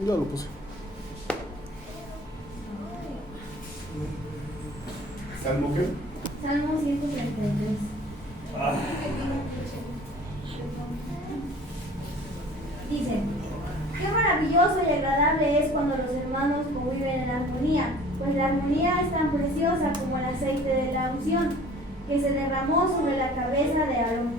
Ya lo puse. ¿Salmo qué? Salmo 133. Dice: qué maravilloso y agradable es cuando los hermanos conviven en armonía, pues la armonía es tan preciosa como el aceite de la unción, que se derramó sobre la cabeza de Aarón,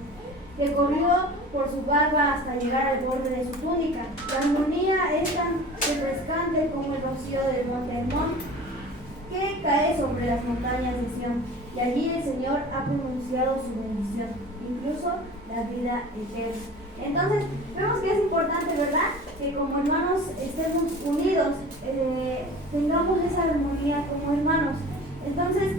que corrió por su barba hasta llegar al borde de su túnica. La armonía es tan refrescante como el rocío del monte Hermón, que cae sobre las montañas de Sión, y allí el Señor ha pronunciado su bendición, incluso la vida eterna. Entonces, vemos que es importante, ¿verdad?, que como hermanos estemos unidos, tengamos esa armonía como hermanos. Entonces,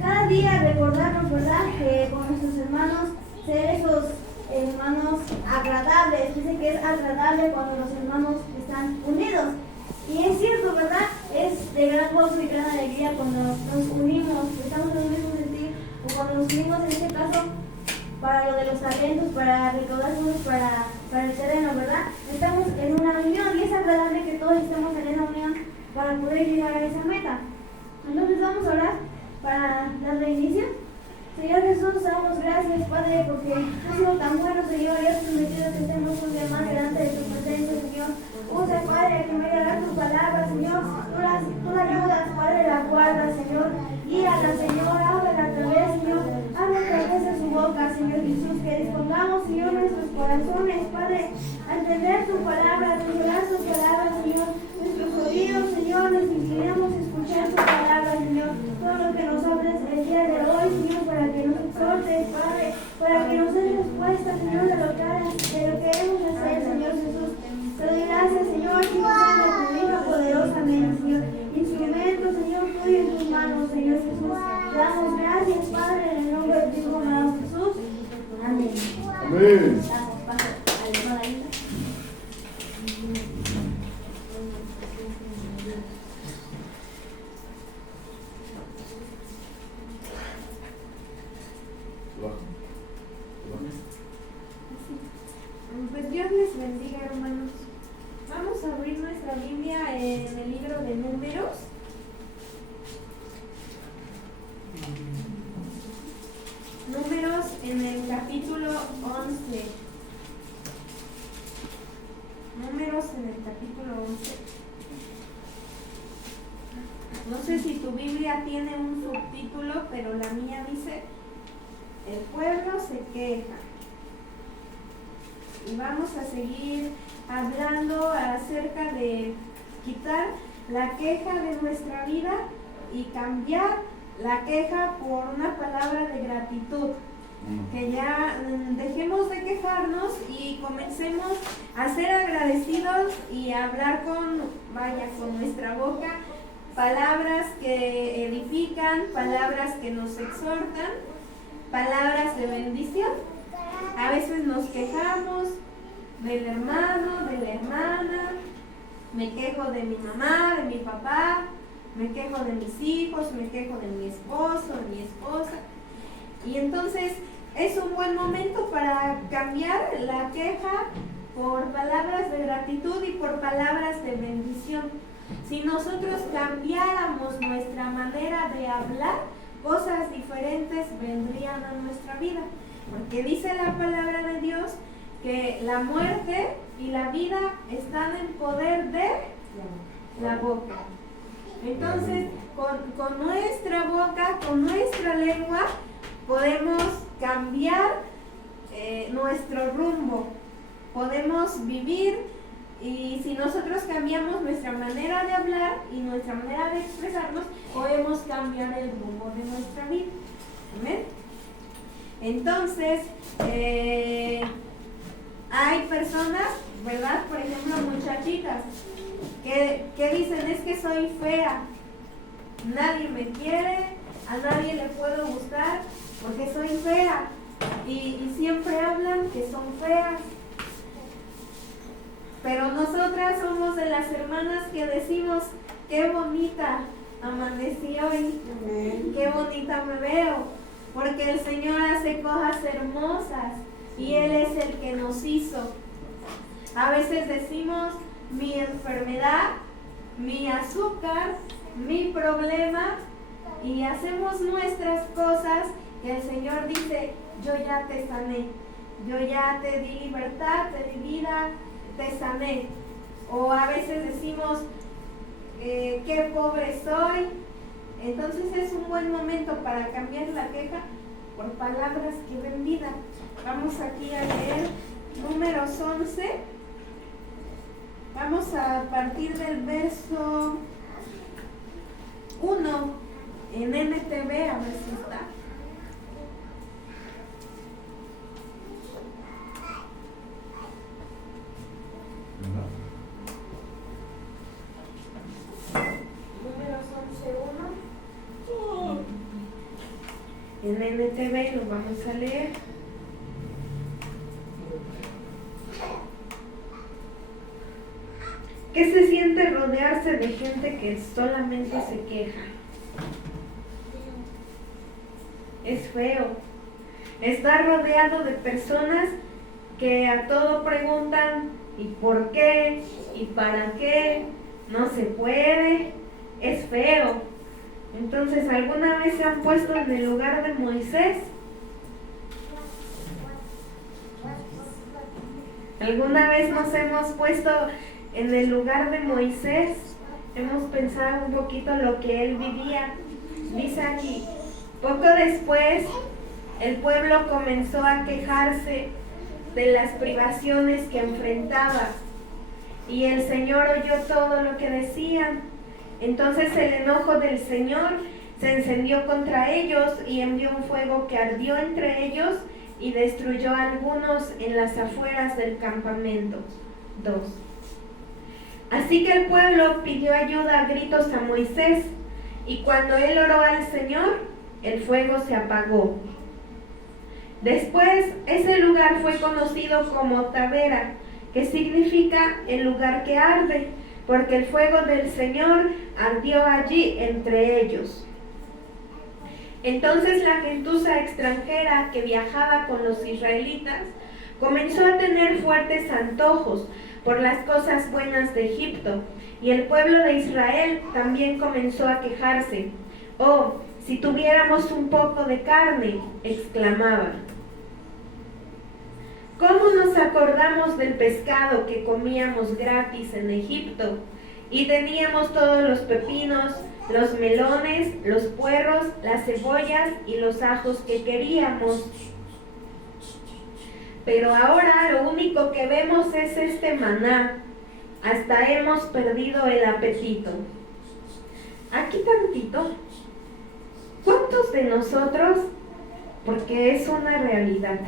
cada día recordarnos, ¿verdad?, que con nuestros hermanos, ser esos hermanos agradables. Dice que es agradable cuando los hermanos están unidos. Y es cierto, ¿verdad? Es de gran gozo y gran alegría cuando nos unimos, estamos en un mismo sentir, o cuando nos unimos en este caso para lo de los talentos, para recaudar fondos para el terreno, ¿verdad? Estamos en una unión y es agradable que todos estemos en esa unión para poder llegar a esa meta. Entonces vamos a orar para darle inicio. Señor Jesús, damos gracias, Padre, porque has sido tan bueno, Señor, y has permitido que estemos un día más delante de tu presencia, Señor. Usa, Padre, que me vaya a dar tu palabra, Señor. Tú la ayudas, Padre, la guardas, Señor. Guíala, Señor, háblala a través, Señor. Habla a través de su boca, Señor Jesús, que dispongamos, Señor, nuestros corazones, Padre, a entender tu palabra, a revelar tu palabra, Señor. Nuestros oídos, Señor, nos inclinamos a escuchar tu palabra, Señor. Todo lo que nos hables el día de hoy, Señor, para que nos exhortes, Padre, para que nos des respuesta, Señor, de lo que debemos hacer, Señor Jesús. Te doy gracias, Señor, que nos tu hija poderosamente, Señor. Instrumento, Señor, tuyo en tus manos, Señor Jesús. Te damos gracias, Padre, en el nombre de tu Hijo amado Jesús. Amén. Amén. Damos paso a la hermana Linda. Pues Dios les bendiga, hermanos. Vamos a abrir nuestra Biblia en el libro de Números. Números en el capítulo 11. Números en el capítulo 11. No sé si tu Biblia tiene un subtítulo, pero la mía dice: el pueblo se queja. Y vamos a seguir hablando acerca de quitar la queja de nuestra vida y cambiar la queja por una palabra de gratitud. Que ya dejemos de quejarnos y comencemos a ser agradecidos y a hablar con nuestra boca palabras que edifican, palabras que nos exhortan, palabras de bendición. A veces nos quejamos del hermano, de la hermana, me quejo de mi mamá, de mi papá, me quejo de mis hijos, me quejo de mi esposo, de mi esposa. Y entonces es un buen momento para cambiar la queja por palabras de gratitud y por palabras de bendición. Si nosotros cambiáramos nuestra manera de hablar, cosas diferentes vendrían a nuestra vida. Porque dice la palabra de Dios que la muerte y la vida están en poder de la boca. Entonces, con nuestra boca, con nuestra lengua, podemos cambiar nuestro rumbo. Podemos vivir, y si nosotros cambiamos nuestra manera de hablar y nuestra manera de expresarnos, podemos cambiar el rumbo de nuestra vida. ¿Amén? Entonces, hay personas, ¿verdad? Por ejemplo, muchachitas, que dicen: es que soy fea, nadie me quiere, a nadie le puedo gustar porque soy fea. Y siempre hablan que son feas. Pero nosotras somos de las hermanas que decimos: qué bonita amanecí hoy, qué bonita me veo. Porque el Señor hace cosas hermosas y Él es el que nos hizo. A veces decimos: mi enfermedad, mi azúcar, mi problema, y hacemos nuestras cosas, y el Señor dice, yo ya te sané, yo ya te di libertad, te di vida, te sané. O a veces decimos, qué pobre soy. Entonces es un buen momento para cambiar la queja por palabras que den vida. Vamos aquí a leer Números 11. Vamos a partir del verso 1 en NTV, a ver si está. Números 11:1. En NTV lo vamos a leer. ¿Qué se siente rodearse de gente que solamente se queja? Es feo. Estar rodeado de personas que a todo preguntan ¿y por qué? ¿Y para qué? No se puede. Es feo. Entonces, ¿alguna vez se han puesto en el lugar de Moisés? ¿Alguna vez nos hemos puesto en el lugar de Moisés? Hemos pensado un poquito lo que él vivía. Dice aquí, poco después el pueblo comenzó a quejarse de las privaciones que enfrentaba, y el Señor oyó todo lo que decían. Entonces el enojo del Señor se encendió contra ellos y envió un fuego que ardió entre ellos y destruyó a algunos en las afueras del campamento. 2. Así que el pueblo pidió ayuda a gritos a Moisés, y cuando él oró al Señor, el fuego se apagó. Después, ese lugar fue conocido como Tabera, que significa el lugar que arde, porque el fuego del Señor ardió allí entre ellos. Entonces la gentuza extranjera que viajaba con los israelitas comenzó a tener fuertes antojos por las cosas buenas de Egipto, y el pueblo de Israel también comenzó a quejarse. «Oh, si tuviéramos un poco de carne», exclamaban. ¿Cómo nos acordamos del pescado que comíamos gratis en Egipto? Y teníamos todos los pepinos, los melones, los puerros, las cebollas y los ajos que queríamos. Pero ahora lo único que vemos es este maná. Hasta hemos perdido el apetito. Aquí tantito. ¿Cuántos de nosotros, porque es una realidad,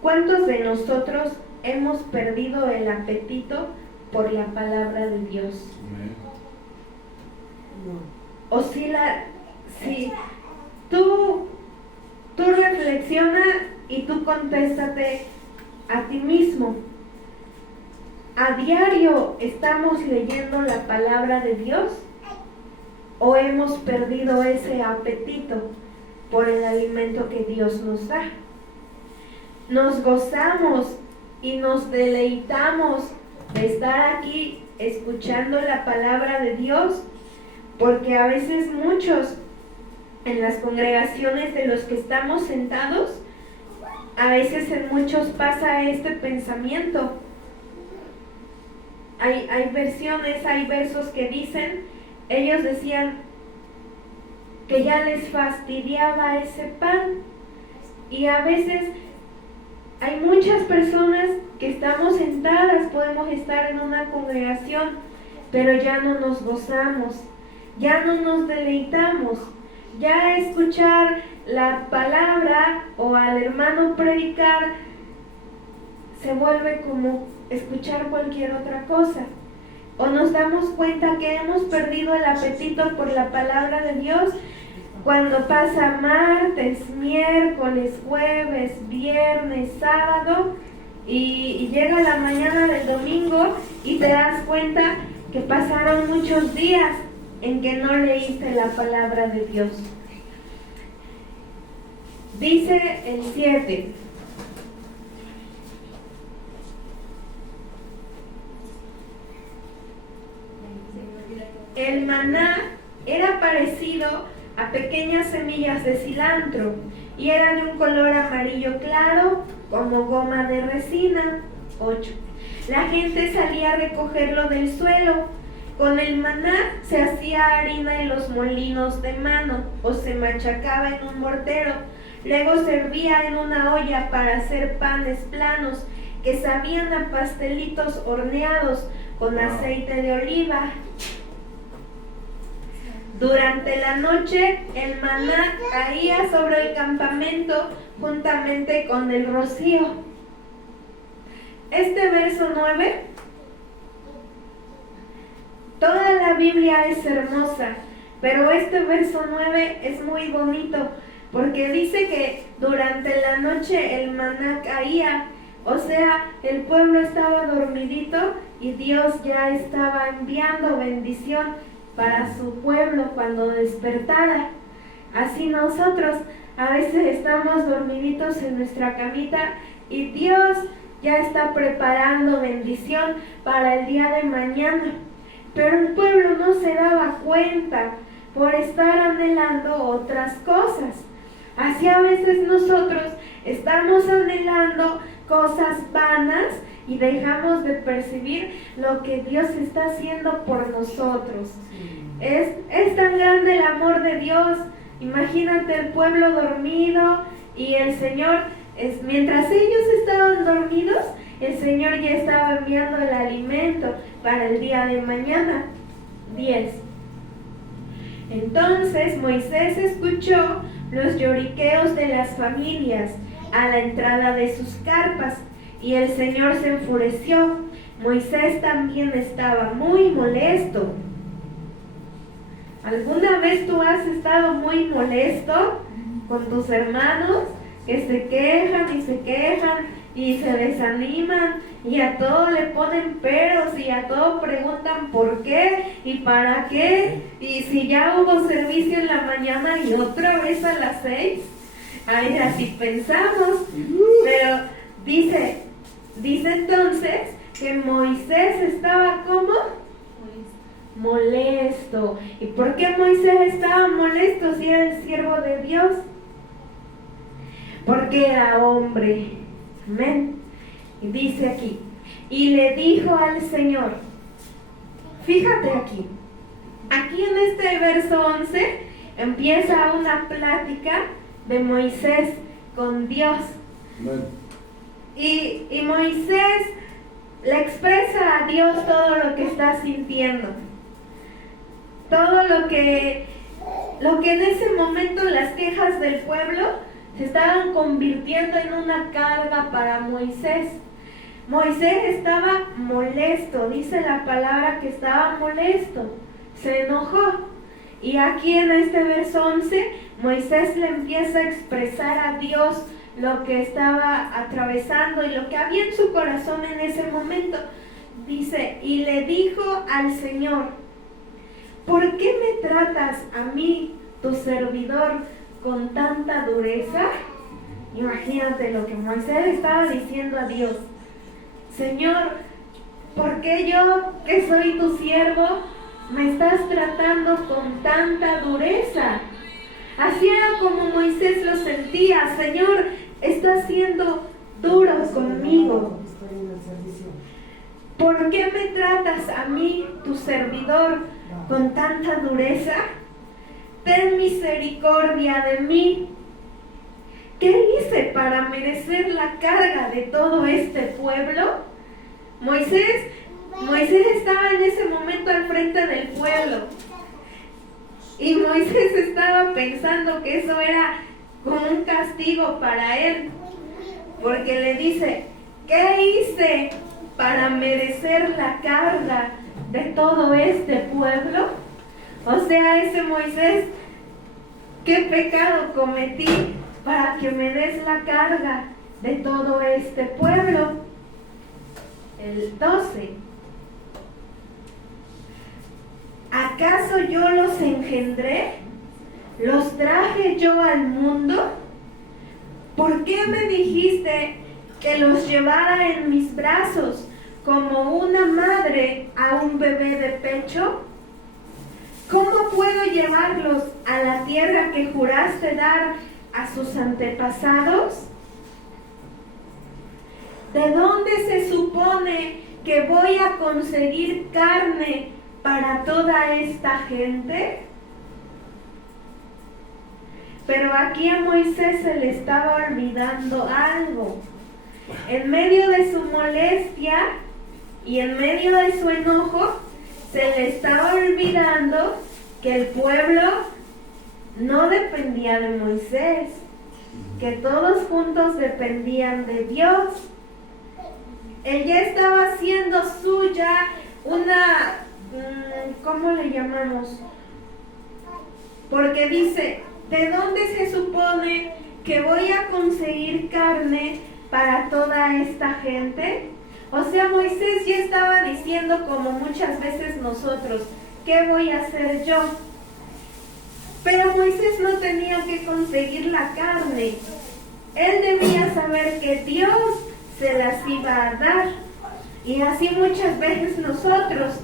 cuántos de nosotros hemos perdido el apetito por la palabra de Dios? O si tú reflexiona y tú contéstate a ti mismo. ¿A diario estamos leyendo la palabra de Dios? ¿O hemos perdido ese apetito por el alimento que Dios nos da? Nos gozamos y nos deleitamos de estar aquí escuchando la palabra de Dios, porque a veces muchos en las congregaciones de los que estamos sentados, a veces en muchos pasa este pensamiento. Hay versiones, hay versos que dicen, ellos decían que ya les fastidiaba ese pan, y a veces hay muchas personas que estamos sentadas, podemos estar en una congregación, pero ya no nos gozamos, ya no nos deleitamos. Ya escuchar la palabra o al hermano predicar se vuelve como escuchar cualquier otra cosa. O nos damos cuenta que hemos perdido el apetito por la palabra de Dios cuando pasa martes, miércoles, jueves, viernes, sábado y llega la mañana del domingo y te das cuenta que pasaron muchos días en que no leíste la palabra de Dios. Dice el 7. El maná era parecido a pequeñas semillas de cilantro y era de un color amarillo claro como goma de resina. 8. La gente salía a recogerlo del suelo. Con el maná se hacía harina en los molinos de mano o se machacaba en un mortero. Luego servía en una olla para hacer panes planos que sabían a pastelitos horneados con aceite de oliva. Durante la noche el maná caía sobre el campamento juntamente con el rocío. Este verso 9, toda la Biblia es hermosa, pero este verso 9 es muy bonito porque dice que durante la noche el maná caía, o sea, el pueblo estaba dormidito y Dios ya estaba enviando bendición para su pueblo cuando despertara. Así nosotros a veces estamos dormiditos en nuestra camita y Dios ya está preparando bendición para el día de mañana. Pero el pueblo no se daba cuenta por estar anhelando otras cosas. Así a veces nosotros estamos anhelando cosas vanas y dejamos de percibir lo que Dios está haciendo por nosotros. Es tan grande el amor de Dios. Imagínate el pueblo dormido y el Señor, mientras ellos estaban dormidos, el Señor ya estaba enviando el alimento para el día de mañana. 10. Entonces Moisés escuchó los lloriqueos de las familias a la entrada de sus carpas y el Señor se enfureció. Moisés también estaba muy molesto. ¿Alguna vez tú has estado muy molesto con tus hermanos que se quejan y se desaniman y a todo le ponen peros y a todo preguntan por qué y para qué? Y si ya hubo servicio en la mañana y otra vez a las 6. Ay, así pensamos. Pero dice entonces que Moisés estaba ¿cómo? Molesto. ¿Y por qué Moisés estaba molesto si era el siervo de Dios? Porque era hombre. Amén. Y dice aquí, y le dijo al Señor, fíjate aquí en este verso 11 empieza una plática de Moisés con Dios. Amén. Y Moisés le expresa a Dios todo lo que está sintiendo. Todo lo que en ese momento las quejas del pueblo se estaban convirtiendo en una carga para Moisés. Moisés estaba molesto, dice la palabra que estaba molesto, se enojó. Y aquí en este verso 11, Moisés le empieza a expresar a Dios lo que estaba atravesando y lo que había en su corazón en ese momento. Dice, y le dijo al Señor, ¿por qué me tratas a mí, tu servidor, con tanta dureza? Imagínate lo que Moisés estaba diciendo a Dios. Señor, ¿por qué yo, que soy tu siervo, me estás tratando con tanta dureza? Así era como Moisés lo sentía. Señor, estás siendo duro conmigo. ¿Por qué me tratas a mí, tu servidor, con tanta dureza? Ten misericordia de mí. ¿Qué hice para merecer la carga de todo este pueblo? Moisés estaba en ese momento al frente del pueblo. Y Moisés estaba pensando que eso era como un castigo para él. Porque le dice, ¿qué hice para merecer la carga de todo este pueblo? O sea, ese Moisés, ¿qué pecado cometí para que me des la carga de todo este pueblo? El 12. ¿Acaso yo los engendré? ¿Los traje yo al mundo? ¿Por qué me dijiste que los llevara en mis brazos como una madre a un bebé de pecho? ¿Cómo puedo llevarlos a la tierra que juraste dar a sus antepasados? ¿De dónde se supone que voy a conseguir carne para toda esta gente? Pero aquí a Moisés se le estaba olvidando algo. En medio de su molestia y en medio de su enojo, se le estaba olvidando que el pueblo no dependía de Moisés, que todos juntos dependían de Dios. Él ya estaba haciendo suya una, ¿cómo le llamamos? Porque dice, ¿de dónde se supone que voy a conseguir carne para toda esta gente? O sea, Moisés ya estaba diciendo, como muchas veces nosotros, ¿qué voy a hacer yo? Pero Moisés no tenía que conseguir la carne. Él debía saber que Dios se las iba a dar. Y así muchas veces nosotros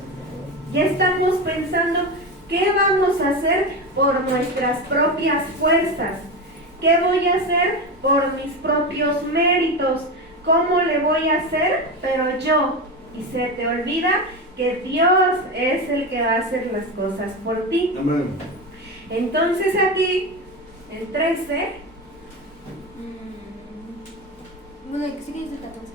ya estamos pensando, ¿qué vamos a hacer por nuestras propias fuerzas? ¿Qué voy a hacer por mis propios méritos? ¿Cómo le voy a hacer? Pero yo. Y se te olvida que Dios es el que va a hacer las cosas por ti. Amén. Entonces aquí, el 13. Bueno, el que sigue es el 14.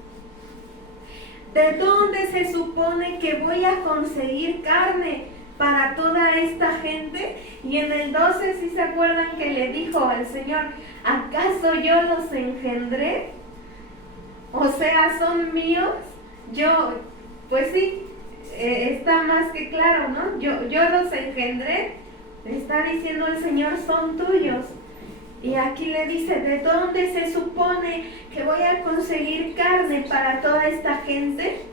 ¿De dónde se supone que voy a conseguir carne para toda esta gente? Y en el 12, ¿sí se acuerdan que le dijo al Señor, ¿acaso yo los engendré? O sea, ¿son míos? Yo, pues sí, está más que claro, ¿no? Yo los engendré. Está diciendo el Señor, son tuyos. Y aquí le dice, ¿de dónde se supone que voy a conseguir carne para toda esta gente?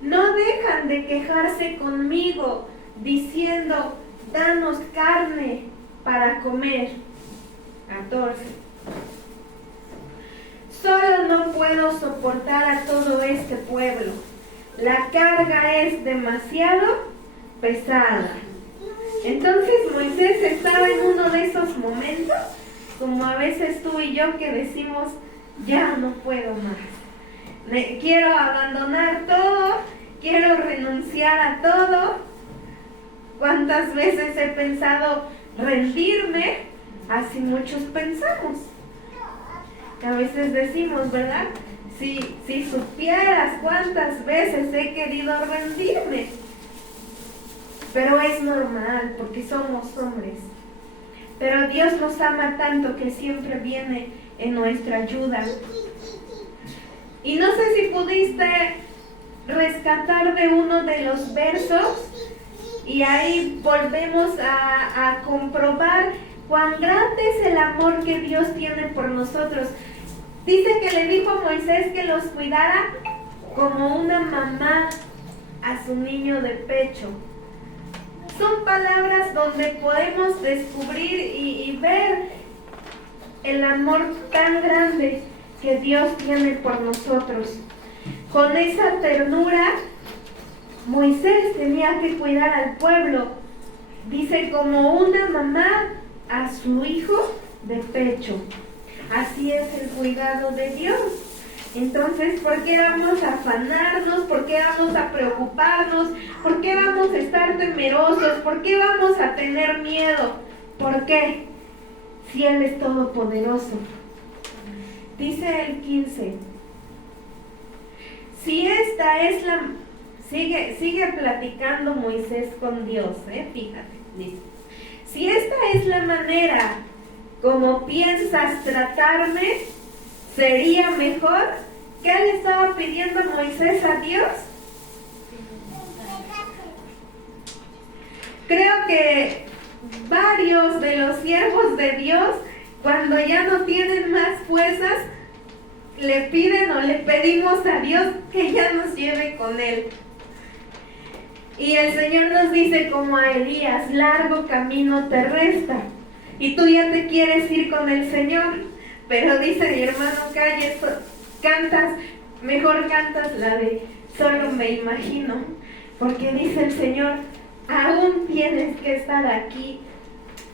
No dejan de quejarse conmigo, diciendo, danos carne para comer. 14. Solo no puedo soportar a todo este pueblo. La carga es demasiado pesada. Entonces Moisés estaba en uno de esos momentos, como a veces tú y yo que decimos, ya no puedo más. Quiero abandonar todo, quiero renunciar a todo. ¿Cuántas veces he pensado rendirme? Así muchos pensamos. A veces decimos, ¿verdad? Si supieras cuántas veces he querido rendirme. Pero es normal, porque somos hombres. Pero Dios nos ama tanto que siempre viene en nuestra ayuda. Y no sé si pudiste rescatar de uno de los versos, y ahí volvemos a comprobar cuán grande es el amor que Dios tiene por nosotros. Dice que le dijo a Moisés que los cuidara como una mamá a su niño de pecho. Son palabras donde podemos descubrir y ver el amor tan grande que Dios tiene por nosotros. Con esa ternura, Moisés tenía que cuidar al pueblo. Dice, como una mamá a su hijo de pecho. Así es el cuidado de Dios. Entonces, ¿por qué vamos a afanarnos? ¿Por qué vamos a preocuparnos? ¿Por qué vamos a estar temerosos? ¿Por qué vamos a tener miedo? ¿Por qué? Si Él es todopoderoso. Dice el 15. Si esta es la... Sigue platicando Moisés con Dios, fíjate. Dice, si esta es la manera como piensas tratarme, ¿sería mejor? ¿Qué le estaba pidiendo Moisés a Dios? Creo que varios de los siervos de Dios, cuando ya no tienen más fuerzas, le piden o le pedimos a Dios que ya nos lleve con Él. Y el Señor nos dice como a Elías, largo camino te resta. Y tú ya te quieres ir con el Señor. Pero dice mi hermano Calle, mejor cantas la de Solo me imagino. Porque dice el Señor, aún tienes que estar aquí.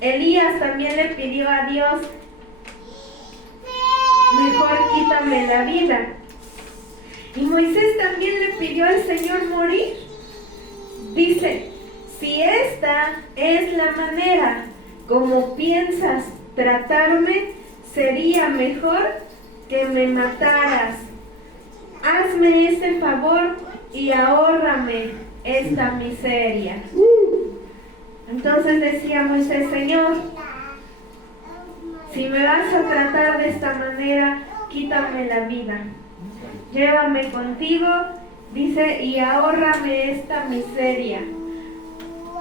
Elías también le pidió a Dios, mejor quítame la vida. Y Moisés también le pidió al Señor morir. Dice, si esta es la manera como piensas tratarme, sería mejor que me mataras. Hazme este favor y ahórrame esta miseria. Entonces decía Moisés, Señor, si me vas a tratar de esta manera, quítame la vida. Llévame contigo, dice, y ahórrame esta miseria.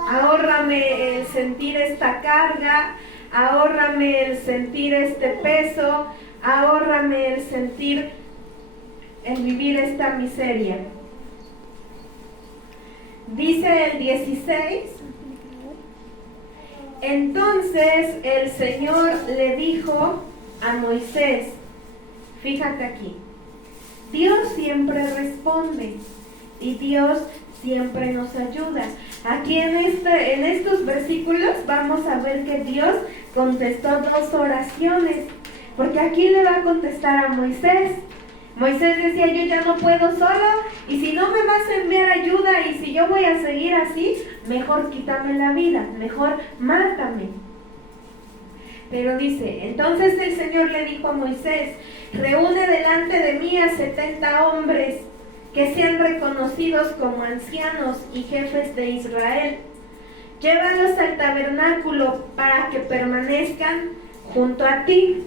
Ahórrame el sentir esta carga, ahórrame el sentir este peso, ahórrame el sentir, el vivir esta miseria. Dice el 16, entonces el Señor le dijo a Moisés, fíjate aquí, Dios siempre responde y Dios siempre nos ayuda. Aquí en estos versículos vamos a ver que Dios contestó 2 oraciones, porque aquí le va a contestar a Moisés. Moisés decía, yo ya no puedo solo, y si no me vas a enviar ayuda, y si yo voy a seguir así, mejor quítame la vida, mejor mátame. Pero dice, entonces el Señor le dijo a Moisés, reúne delante de mí a 70 hombres que sean reconocidos como ancianos y jefes de Israel. Llévalos al tabernáculo para que permanezcan junto a ti.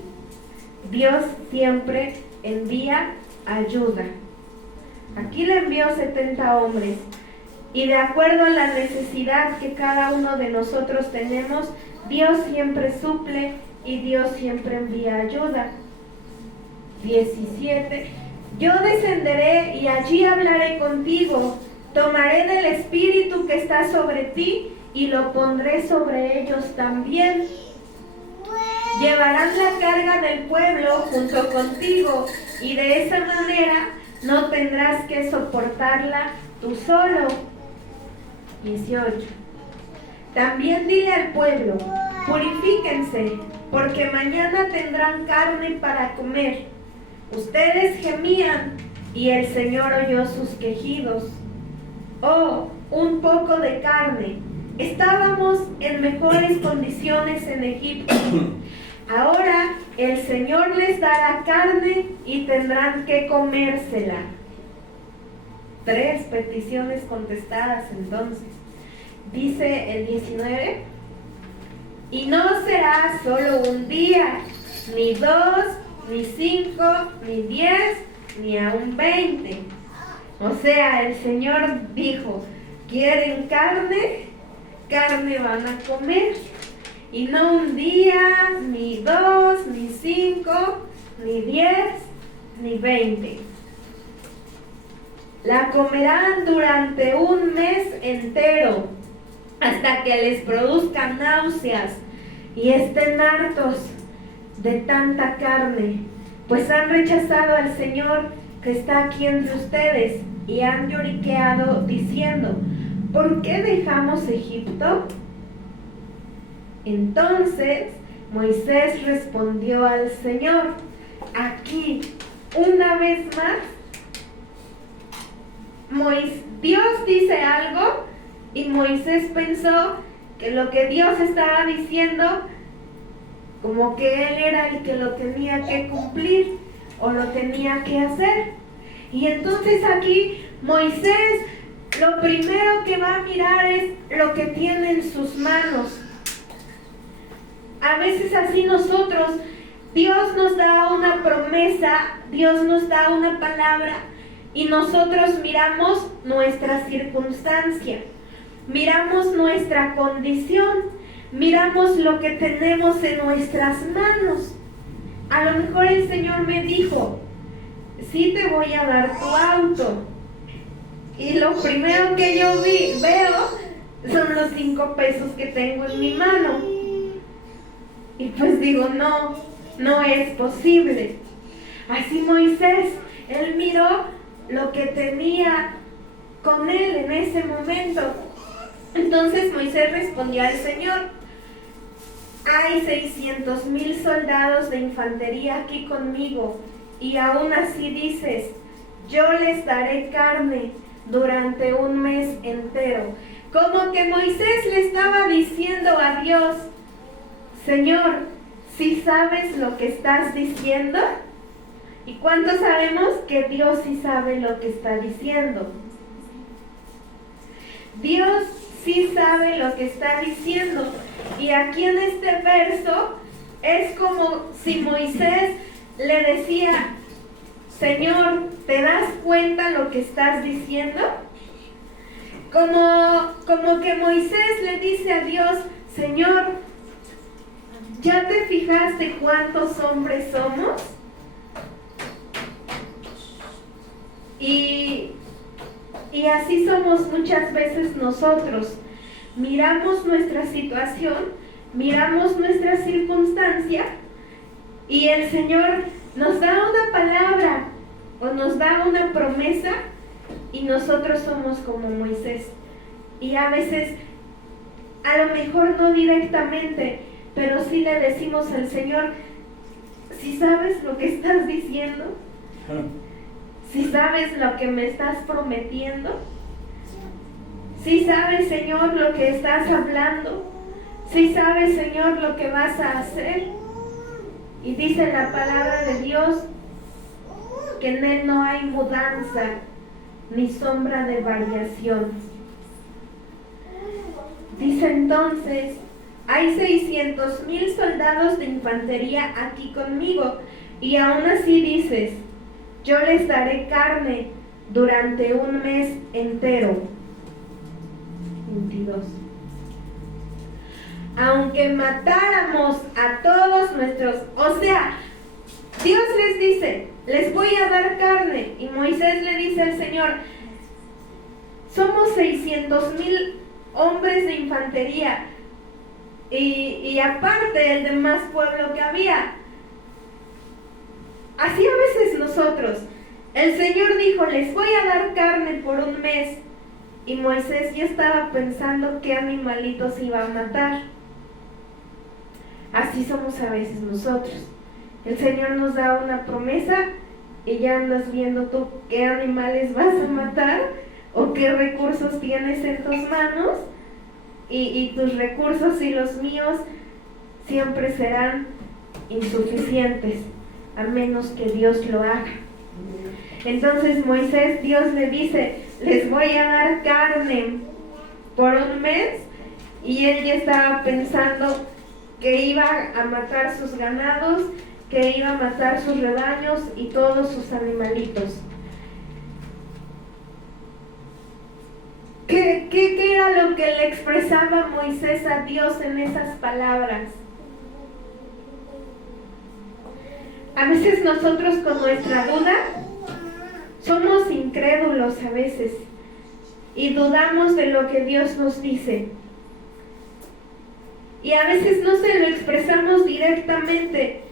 Dios siempre envía ayuda. Aquí le envió 70 hombres y de acuerdo a la necesidad que cada uno de nosotros tenemos, Dios siempre suple y Dios siempre envía ayuda. 17. Yo descenderé y allí hablaré contigo, tomaré del espíritu que está sobre ti y lo pondré sobre ellos también. Llevarán la carga del pueblo junto contigo y de esa manera no tendrás que soportarla tú solo. 18. También dile al pueblo, purifíquense, porque mañana tendrán carne para comer. Ustedes gemían y el Señor oyó sus quejidos. Oh, un poco de carne. Estábamos en mejores condiciones en Egipto. Ahora el Señor les dará carne y tendrán que comérsela. 3 peticiones contestadas entonces. Dice el 19, y no será solo un día, ni 2, ni 5, ni 10, ni aún 20. O sea, el Señor dijo, ¿quieren carne? Carne van a comer. Y no un día, ni 2, ni 5, ni 10, ni 20. La comerán durante un mes entero, hasta que les produzca náuseas y estén hartos de tanta carne, pues han rechazado al Señor que está aquí entre ustedes y han lloriqueado diciendo, ¿por qué dejamos Egipto? Entonces Moisés respondió al Señor, aquí una vez más, Dios dice algo y Moisés pensó que lo que Dios estaba diciendo, como que él era el que lo tenía que cumplir o lo tenía que hacer. Y entonces aquí Moisés lo primero que va a mirar es lo que tiene en sus manos. A veces así nosotros, Dios nos da una promesa, Dios nos da una palabra y nosotros miramos nuestra circunstancia, miramos nuestra condición, miramos lo que tenemos en nuestras manos. A lo mejor el Señor me dijo, sí te voy a dar tu auto. Y lo primero que yo veo son los 5 pesos que tengo en mi mano. Y pues digo, no es posible. Así Moisés, él miró lo que tenía con él en ese momento. Entonces Moisés respondió al Señor: hay 600,000 soldados de infantería aquí conmigo, y aún así dices, yo les daré carne durante un mes entero. Como que Moisés le estaba diciendo a Dios: Señor, ¿sí sabes lo que estás diciendo? ¿Y cuántos sabemos que Dios sí sabe lo que está diciendo? Dios sí sabe lo que está diciendo. Y aquí en este verso es como si Moisés le decía: Señor, ¿te das cuenta lo que estás diciendo? Como que Moisés le dice a Dios: Señor, ¿ya te fijaste cuántos hombres somos? Y así somos muchas veces nosotros. Miramos nuestra situación, miramos nuestra circunstancia, y el Señor nos da una palabra o nos da una promesa, y nosotros somos como Moisés. Y a veces, a lo mejor no directamente, pero sí le decimos al Señor: ¿sí sabes lo que estás diciendo? ¿Sí sabes lo que me estás prometiendo? ¿Sí sabes, Señor, lo que estás hablando? ¿Sí sabes, Señor, lo que vas a hacer? Y dice la palabra de Dios que en Él no hay mudanza ni sombra de variación. Dice entonces: hay 600,000 soldados de infantería aquí conmigo, y aún así dices, yo les daré carne durante un mes entero. 22. Aunque matáramos a todos nuestros, o sea, Dios les dice, les voy a dar carne, y Moisés le dice al Señor: somos 600,000 hombres de infantería, y aparte el demás pueblo que había. Así a veces nosotros, el Señor dijo, les voy a dar carne por un mes, y Moisés ya estaba pensando qué animalitos iba a matar. Así somos a veces nosotros. El Señor nos da una promesa y ya andas viendo tú qué animales vas a matar o qué recursos tienes en tus manos, y tus recursos y los míos siempre serán insuficientes, a menos que Dios lo haga. Entonces Moisés, Dios le dice, les voy a dar carne por un mes, y él ya estaba pensando que iba a matar sus ganados, que iba a matar sus rebaños y todos sus animalitos. ¿Qué era lo que le expresaba Moisés a Dios en esas palabras? A veces nosotros con nuestra duda somos incrédulos a veces y dudamos de lo que Dios nos dice. Y a veces no se lo expresamos directamente,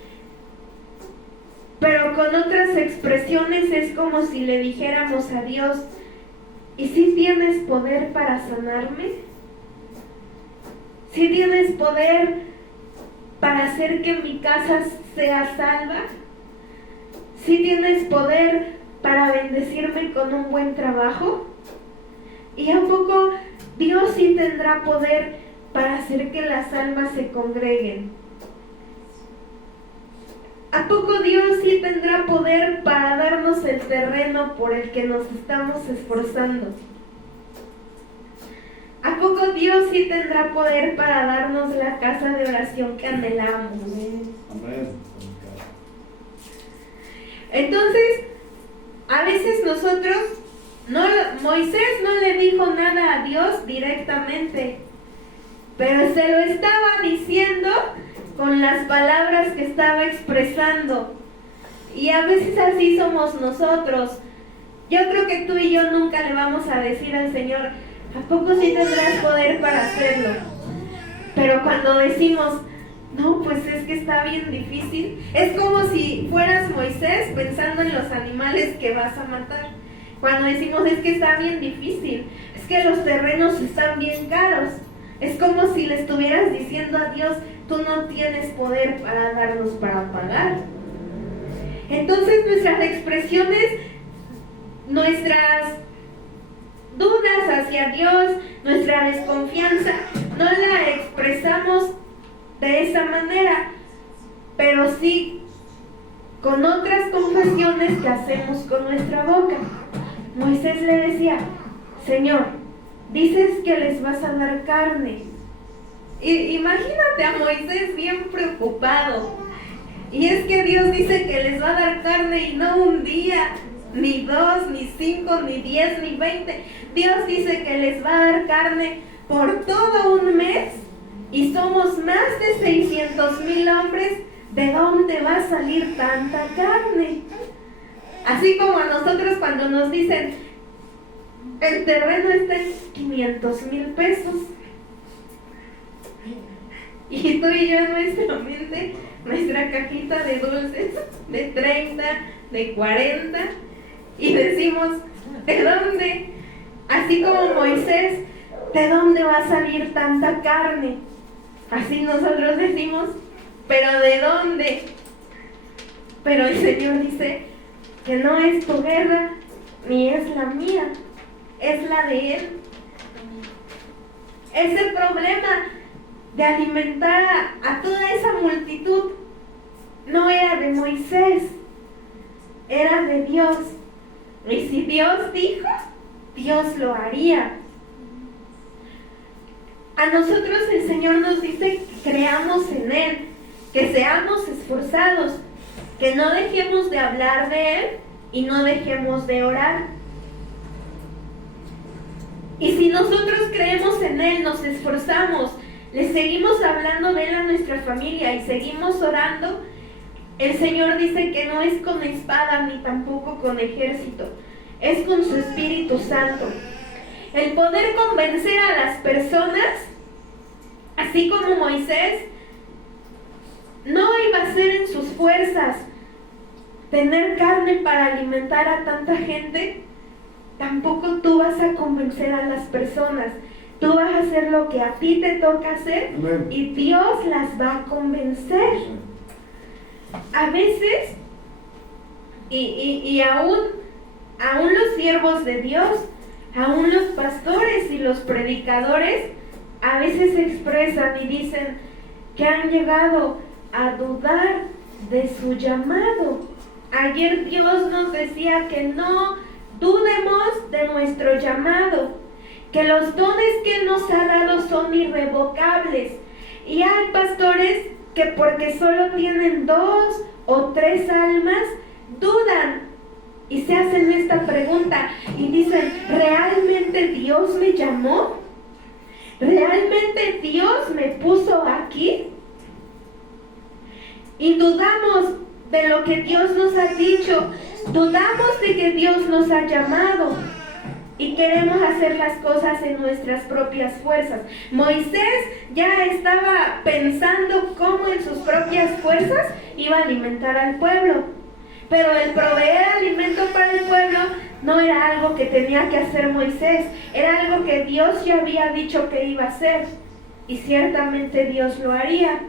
pero con otras expresiones es como si le dijéramos a Dios, ¿y si tienes poder para sanarme? ¿Si tienes poder para hacer que mi casa sea salva? ¿Si tienes poder para bendecirme con un buen trabajo? ¿Y a poco Dios sí tendrá poder para hacer que las almas se congreguen? ¿A poco Dios sí tendrá poder para darnos el terreno por el que nos estamos esforzando? ¿A poco Dios sí tendrá poder para darnos la casa de oración que anhelamos? Amén. Entonces, a veces nosotros, Moisés no le dijo nada a Dios directamente, pero se lo estaba diciendo con las palabras que estaba expresando. Y a veces así somos nosotros. Yo creo que tú y yo nunca le vamos a decir al Señor, ¿a poco sí tendrás poder para hacerlo? Pero cuando decimos, no, pues es que está bien difícil, es como si fueras Moisés pensando en los animales que vas a matar. Cuando decimos, es que está bien difícil, es que los terrenos están bien caros. Es como si le estuvieras diciendo a Dios, tú no tienes poder para darnos para pagar. Entonces nuestras expresiones, nuestras dudas hacia Dios, nuestra desconfianza, no la expresamos de esa manera, pero sí con otras confesiones que hacemos con nuestra boca. Moisés le decía, Señor, dices que les vas a dar carne. Imagínate a Moisés bien preocupado. Y es que Dios dice que les va a dar carne y no un día, ni 2, ni 5, ni 10, ni 20. Dios dice que les va a dar carne por todo un mes y somos más de 600,000 hombres. ¿De dónde va a salir tanta carne? Así como a nosotros cuando nos dicen, el terreno está en 500,000 pesos. Y tú y yo en nuestra mente, nuestra cajita de dulces de 30, de 40, y decimos, ¿de dónde? Así como Moisés, ¿de dónde va a salir tanta carne? Así nosotros decimos, ¿pero de dónde? Pero el Señor dice que no es tu guerra, ni es la mía, es la de Él. Ese problema de alimentar a toda esa multitud no era de Moisés, era de Dios. Y si Dios dijo, Dios lo haría. A nosotros el Señor nos dice que creamos en Él, que seamos esforzados, que no dejemos de hablar de Él y no dejemos de orar. Y si nosotros creemos en Él, nos esforzamos, le seguimos hablando de Él a nuestra familia y seguimos orando, el Señor dice que no es con espada ni tampoco con ejército, es con su Espíritu Santo. El poder convencer a las personas, así como Moisés, no iba a ser en sus fuerzas tener carne para alimentar a tanta gente. Tampoco tú vas a convencer a las personas. Tú vas a hacer lo que a ti te toca hacer. Amén. Y Dios las va a convencer. A veces, y aún los siervos de Dios, aún los pastores y los predicadores, a veces se expresan y dicen que han llegado a dudar de su llamado. Ayer Dios nos decía que no dudemos de nuestro llamado, que los dones que Él nos ha dado son irrevocables. Y hay pastores que porque solo tienen 2 o 3 almas, dudan y se hacen esta pregunta y dicen, ¿realmente Dios me llamó? ¿Realmente Dios me puso aquí? Y dudamos de lo que Dios nos ha dicho, dudamos de que Dios nos ha llamado y queremos hacer las cosas en nuestras propias fuerzas. Moisés ya estaba pensando cómo en sus propias fuerzas iba a alimentar al pueblo, pero el proveer alimento para el pueblo no era algo que tenía que hacer Moisés, era algo que Dios ya había dicho que iba a hacer y ciertamente Dios lo haría.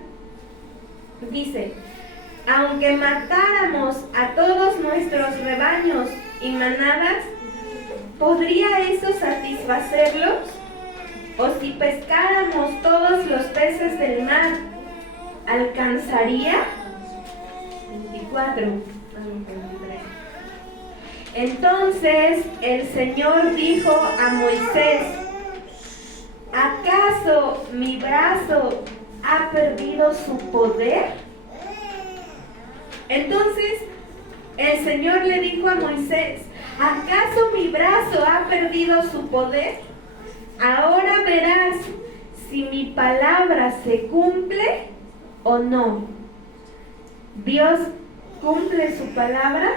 Dice, aunque matáramos a todos nuestros rebaños y manadas, ¿podría eso satisfacerlos? O si pescáramos todos los peces del mar, ¿alcanzaría? 24. Entonces el Señor dijo a Moisés, ¿acaso mi brazo ha perdido su poder? Entonces el Señor le dijo a Moisés, ¿acaso mi brazo ha perdido su poder? Ahora verás si mi palabra se cumple o no. ¿Dios cumple su palabra?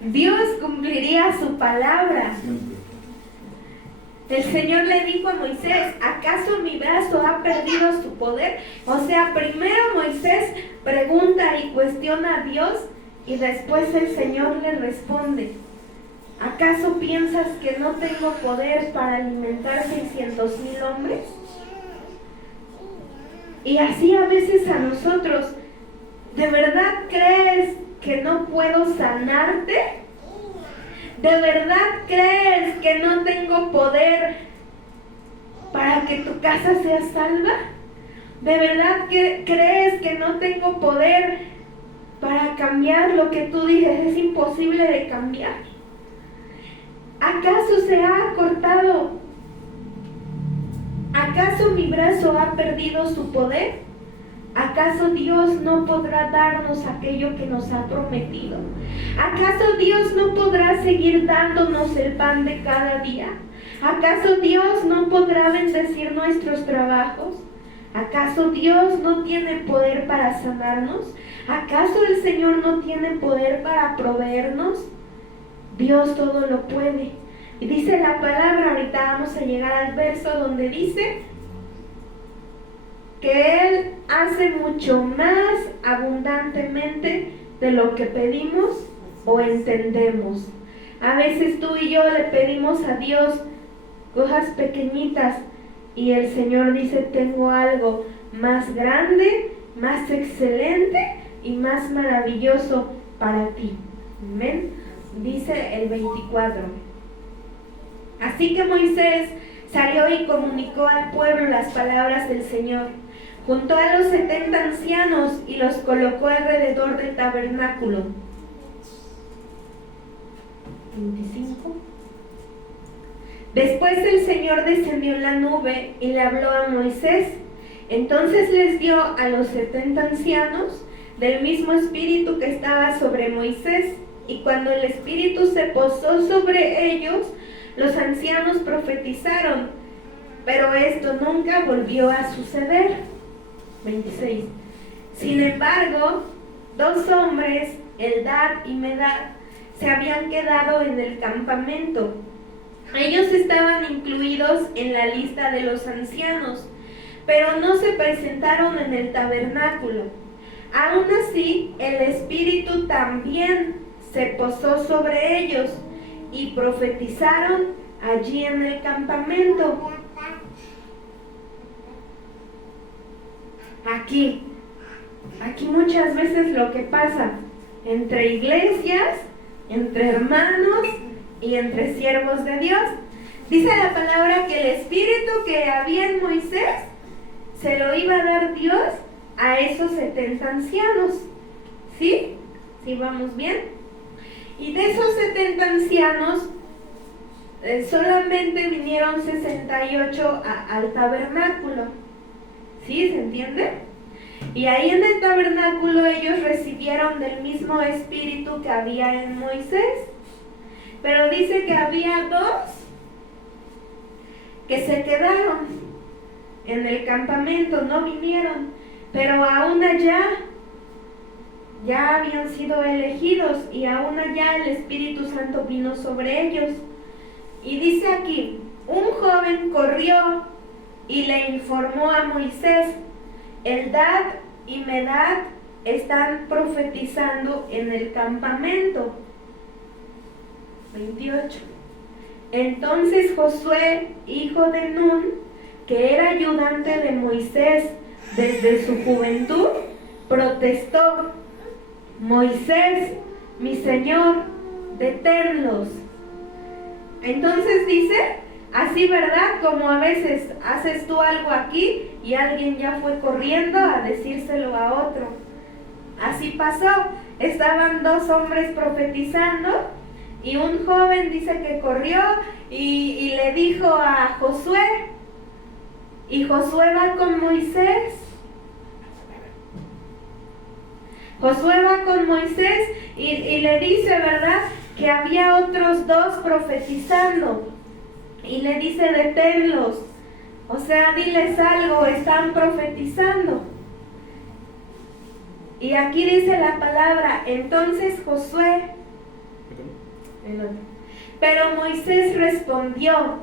Dios cumpliría su palabra. El Señor le dijo a Moisés, ¿acaso mi brazo ha perdido su poder? O sea, primero Moisés pregunta y cuestiona a Dios y después el Señor le responde, ¿Acaso piensas que no tengo poder para alimentar 600,000 hombres? Y así a veces a nosotros, ¿de verdad crees que no puedo sanarte? ¿De verdad crees que no tengo poder para que tu casa sea salva? ¿De verdad que crees que no tengo poder para cambiar lo que tú dices es imposible de cambiar? ¿Acaso se ha cortado? ¿Acaso mi brazo ha perdido su poder? ¿Acaso Dios no podrá darnos aquello que nos ha prometido? ¿Acaso Dios no podrá seguir dándonos el pan de cada día? ¿Acaso Dios no podrá bendecir nuestros trabajos? ¿Acaso Dios no tiene poder para sanarnos? ¿Acaso el Señor no tiene poder para proveernos? Dios todo lo puede. Y dice la palabra, ahorita vamos a llegar al verso donde dice que Él hace mucho más abundantemente de lo que pedimos o entendemos. A veces tú y yo le pedimos a Dios cosas pequeñitas y el Señor dice, tengo algo más grande, más excelente y más maravilloso para ti. Amén. Dice el 24. Así que Moisés salió y comunicó al pueblo las palabras del Señor. Juntó a los 70 ancianos y los colocó alrededor del tabernáculo. 25. Después el Señor descendió en la nube y le habló a Moisés. Entonces les dio a los 70 ancianos del mismo espíritu que estaba sobre Moisés. Y cuando el espíritu se posó sobre ellos, los ancianos profetizaron, pero esto nunca volvió a suceder. 26. Sin embargo, 2 hombres, Eldad y Medad, se habían quedado en el campamento. Ellos estaban incluidos en la lista de los ancianos, pero no se presentaron en el tabernáculo. Aún así, el espíritu también se posó sobre ellos y profetizaron allí en el campamento. Aquí muchas veces lo que pasa entre iglesias, entre hermanos y entre siervos de Dios. Dice la palabra que el espíritu que había en Moisés se lo iba a dar Dios a esos 70 ancianos. ¿Sí? ¿Sí vamos bien? Y de esos 70 ancianos, solamente vinieron 68 al tabernáculo. ¿Sí? ¿Se entiende? Y ahí en el tabernáculo ellos recibieron del mismo espíritu que había en Moisés. Pero dice que había 2 que se quedaron en el campamento, no vinieron, pero aún allá ya habían sido elegidos y aún allá el Espíritu Santo vino sobre ellos. Y dice aquí, un joven corrió y le informó a Moisés, Eldad y Medad están profetizando en el campamento. 28. Entonces Josué, hijo de Nun, que era ayudante de Moisés desde su juventud, protestó, Moisés, mi señor, deténlos. Entonces dice, así verdad, como a veces haces tú algo aquí y alguien ya fue corriendo a decírselo a otro. Así pasó, estaban 2 hombres profetizando y un joven dice que corrió y le dijo a Josué, y Josué va con Moisés. Josué va con Moisés y le dice, ¿verdad?, que había otros 2 profetizando. Y le dice, deténlos. O sea, diles algo, están profetizando. Y aquí dice la palabra, entonces Josué, pero Moisés respondió,